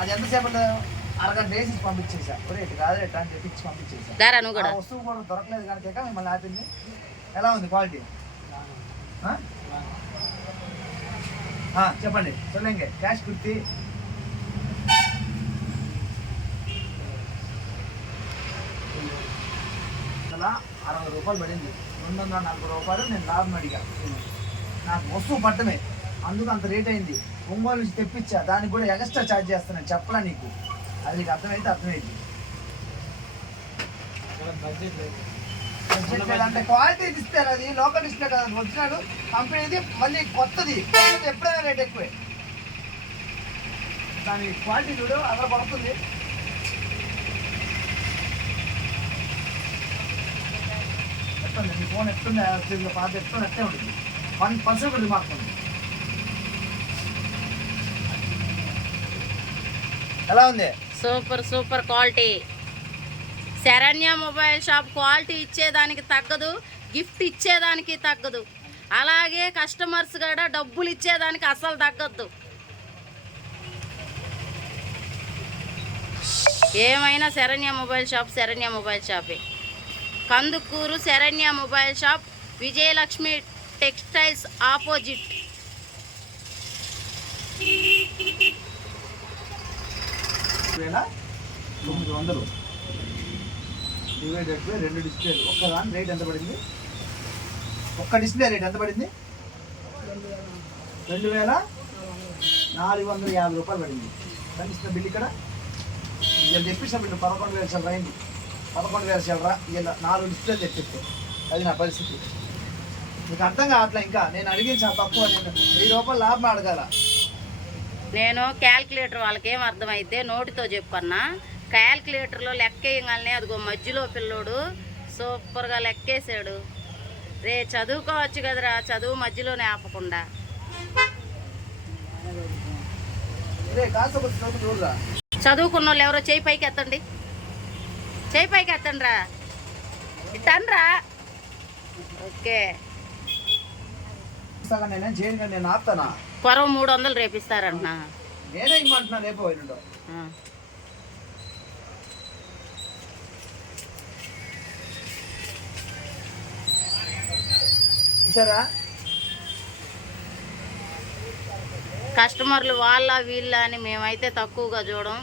అది ఎంతసేపట్లో? అరగంట వేసి పంపించేసా. ఒరే ఇటు కాదు ఎట్లా అని చెప్పి ఇచ్చి పంపించేసా. ఆ వస్తువు కూడా దొరకలేదు కనుక మిమ్మల్ని ఆపింది. ఎలా ఉంది క్వాలిటీ చెప్పండి. సొల్లంగే. క్యాష్ కుర్తి. అలా అరవై రూపాయలు పడింది. రెండు వందల నలభై రూపాయలు నేను లాభం అడిగా. నాకు వస్తువు పట్టమే. అందుకు అంత రేట్ అయింది. ఒంగోలు నుంచి తెప్పించా. దానికి కూడా ఎక్స్ట్రా ఛార్జ్ చేస్తాను చెప్పలా నీకు. అది నీకు అర్థమైతే అర్థమైంది. అంటే క్వాలిటీ డిస్ప్లే అది లోకల్ డిస్ప్లే కదా ఒరిజినల్ కంపెనీది మళ్ళీ కొత్తది. ఎప్పుడైనా రేట్ ఎక్కువే. దాని క్వాలిటీ చూడు అక్కడ పడుతుంది ఎట్లుంది? నీ ఫోన్ ఎట్లుంది? పాత ఎట్లుంది? అట్లే ఉంటుంది. వన్ పర్సెంట్ రిమార్క్ ఉంది. ఎలా ఉంది? Super super quality. Saranya mobile shop quality ఇచ్చేదానికి తగ్గదు గిఫ్ట్ ఇచ్చేదానికి తగ్గదు. అలాగే కస్టమర్స్ కూడా డబ్బులు ఇచ్చేదానికి అసలు తగ్గద్దు. ఏమైనా Saranya mobile shop Saranya mobile షాపే. Kandukur Saranya mobile shop Vijayalakshmi textiles opposite. వేల తొమ్మిది వందలు. డివైడెడ్ బై రెండు డిస్ప్లేలు ఒక్కదాని రేట్ ఎంత పడింది? ఒక్క డిస్ప్లే రేట్ ఎంత పడింది? రెండు వేల నాలుగు వందల యాభై రూపాయలు పడింది. కనిపిస్తున్న బిల్ ఇక్కడ? ఇలా తెప్పించిన బిల్లు పదకొండు వేల చిల్లర అయింది పదకొండు వేల చిల్లర ఇలా నాలుగు డిస్ప్లేలు తెప్పిస్తే. అది నా పరిస్థితి. మీకు అర్థం కావట్లే ఇంకా. నేను అడిగిన చాలా తక్కువ నేను వెయ్యి రూపాయలు లాభం అడగాల. నేను క్యాల్కులేటర్ వాళ్ళకి ఏం అర్థమైతే నోటితో చెప్పన్నా క్యాల్కులేటర్లో లెక్క వేయగానే అదిగో మధ్యలో పిల్లోడు సూపర్గా లెక్కేసాడు రే చదువుకోవచ్చు కదరా చదువు మధ్యలోనే ఆపకుండా. చదువుకున్న వాళ్ళు ఎవరో చేయి పైకి ఎత్తండి చేయి పైకి ఎత్తండి రా ఇట్టనరా ఓకే. సగం నేనేం చేయను కానీ నేను ఆపుతానా? పొరవ మూడు వందలు రేపిస్తారంటున్నా నేనే ఇమ్మంటున్నా రేపు పోయినుండో కస్టమర్లు వాళ్ళ వీళ్ళ అని మేమైతే తక్కువగా చూడం.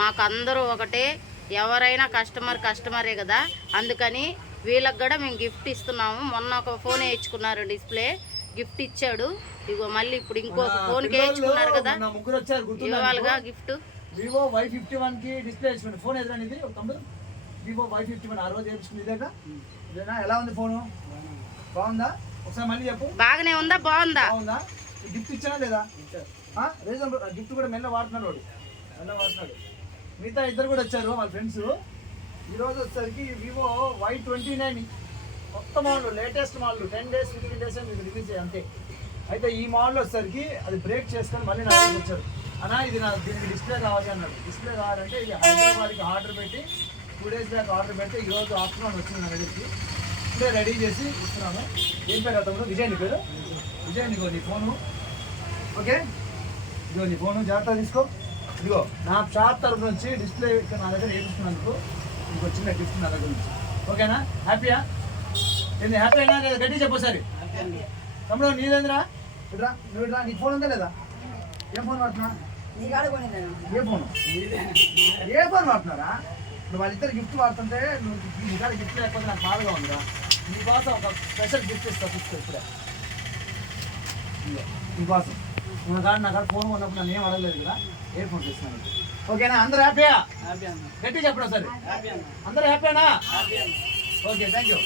మాకు అందరూ ఒకటే ఎవరైనా కస్టమర్ కస్టమరే కదా. అందుకని వీళ్ళకి కూడా మేము గిఫ్ట్ ఇస్తున్నాము. మొన్న ఒక ఫోన్ వేయించుకున్నారు డిస్ప్లే. గిఫ్ట్ ఇచ్చాడు. ఇగో మళ్ళీ ఇప్పుడు ఇంకొక ఫోన్ వేయించుకున్నారు కదా. ముగ్గురు వచ్చారు గిఫ్ట్. వివో వై ఫిఫ్టీ వన్కి డిస్ప్లే వేసుకుంది ఫోన్ ఎదురా ఇది ఒక తమ్ముడు. వివో వై ఫిఫ్టీ వన్ ఆ రోజు ఇదేగా. ఇదేనా? ఎలా ఉంది ఫోను? బాగుందా? ఒకసారి మళ్ళీ చెప్పు. బాగానే ఉందా? బాగుందా? బాగుందా? గిఫ్ట్ ఇచ్చానా లేదా? రీజన్ గిఫ్ట్ కూడా మెల్ల వాడుతున్నాడు వాడు. మెల్ల వాడుతున్నాడు. మిగతా ఇద్దరు కూడా వచ్చారు వాళ్ళ ఫ్రెండ్స్. ఈ రోజు వచ్చేసరికి వివో వై ట్వంటీ నైన్ కొత్త మాల్ లేటెస్ట్ మాల్ టెన్ డేస్ ఫిఫ్టీన్ డేస్ మీకు రిలీజ్ అయ్యి అంతే. అయితే ఈ మాల్ వచ్చేసరికి అది బ్రేక్ చేసుకొని మళ్ళీ నా దగ్గరికి వచ్చారు. అన్నా ఇది నా దీనికి డిస్ప్లే కావాలి అన్నాడు. డిస్ప్లే కావాలంటే ఇది హైదరాబాద్కి ఆర్డర్ పెట్టి టూ డేస్ బ్యాక్ ఆర్డర్ పెడితే ఈరోజు ఆఫ్టర్నూన్ వచ్చింది నా దగ్గరికి. ఇప్పుడే రెడీ చేసి ఇస్తున్నాను. ఏం పేరు అతను విజయ్ నీ పేరు? విజయ్ నీకో నీ ఫోను ఓకే? ఇదిగో నీ ఫోను జాగ్రత్త తీసుకో. ఇదిగో నా షాప్ తరఫు నుంచి డిస్ప్లే నా దగ్గర వేపిస్తున్నందుకు నీకు? వచ్చిన గిఫ్ట్ నా దగ్గర నుంచి? ఓకేనా? హ్యాపీయా ఏంది హ్యాపీ అయినా లేదా? గట్టి చెప్పు సరే తమ్ముడు నీదేంద్రా? ఇట్రా నువ్వు ఇట్రా నీ ఫోన్ ఉందా లేదా? ఏం ఫోన్ వాడుతున్నా? ఏ ఫోన్ ఏ ఫోన్ వాడుతున్నారా? నువ్వు వాళ్ళిద్దరు గిఫ్ట్ వాడుతుంటే నువ్వు నీ కాడ గిఫ్ట్ లేకపోతే నాకు బాధగా ఉందిరా. నీకోసం ఒక స్పెషల్ గిఫ్ట్ ఇస్తా చూసుకో ఇప్పుడే. ఇదిగో, నీకోసం నా కాడ నా కాడ ఫోన్ ఉన్నప్పుడు నన్ను ఏం అడగలేదు కదా? ఏ ఫోన్ చేస్తున్నాను ఓకేనా అందరు హ్యాపీయా హ్యాపీ అన్న. గట్టి చెప్పడం సరే హ్యాపీ అన్న. అందరూ హ్యాపీనా హ్యాపీ అన్న. Okay thank you